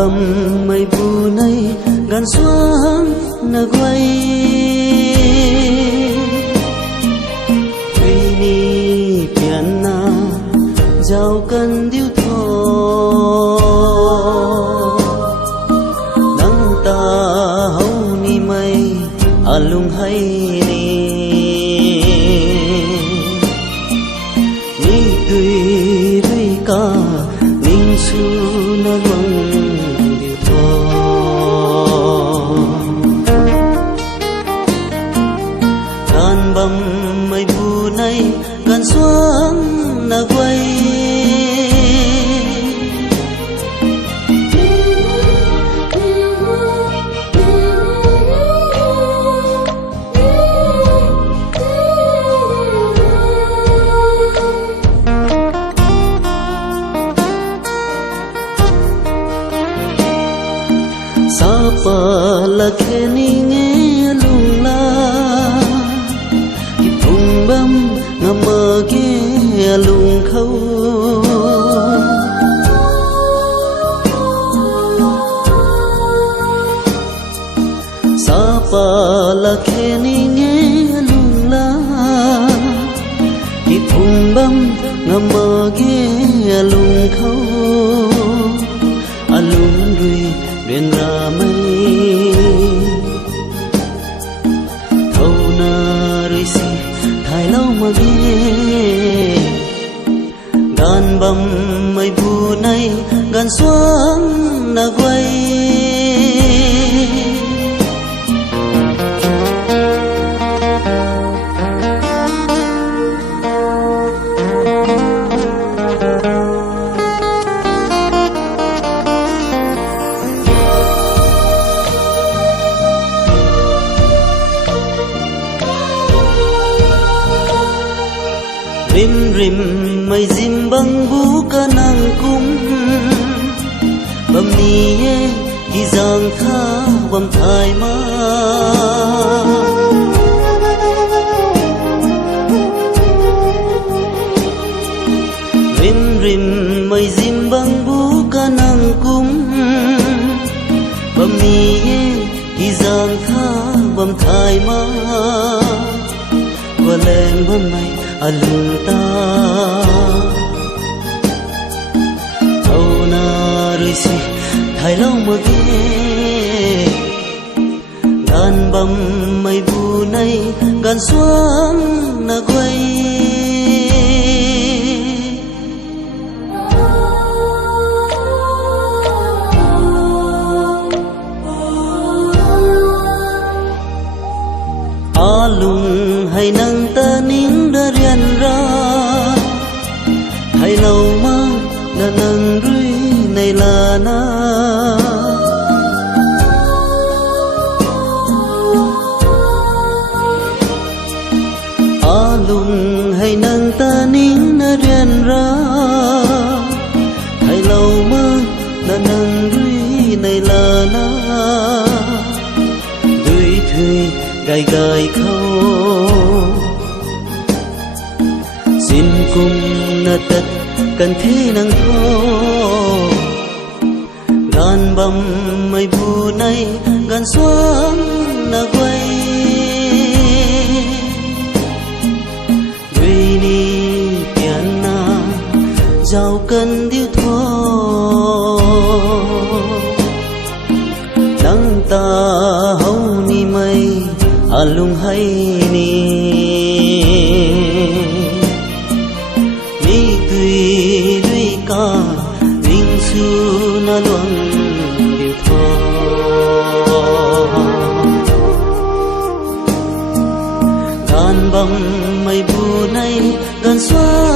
bầm mây bu nay gan xuống na quay vì ni piano giàu cần điêu thọ nắng ta hâu ni mây alung hay ni tùy tùy ca ninh su na luang điêu thọ gan bầm mây bu nay gan xuống na quay Sapa la kheni nghe lung la ki phung bam ngam ge lung khâu Sapa la kheni nghe lung la ki phung bam ngam ge lung khâu alung rui bên ra mây thâu na rơi xì thái lâu mà ghê gan bầm mây bu nay gan xuống na quay rim rim mây zim băng bú ca nàng cung bầm ni ye ki giang tha bầm thai ma rim rim mây zim băng bú ca nàng cung bầm ni ye ki giang tha bầm thai ma và lên bầm mây alung ta thâu na rơi xì thái lâu mà ghê gan bầm mây bu nay gan xuống na quay alung hay nang ta ning da rian ra hay lâu mang na nang rui này là na alung hay nang ta ning na rian ra hay lâu mang na nang rui này là na đuôi thùy gai gai khâu xin cùng na tất cần thế năng thô gan bầm mây bu nay gan xuống na quay vì ni piano giàu cần điêu thọ nắng ta hâu ni mây alung hay ni tùy tùy ca ninh su na luang điêu thọ gan bầm mây bu nay gan xoa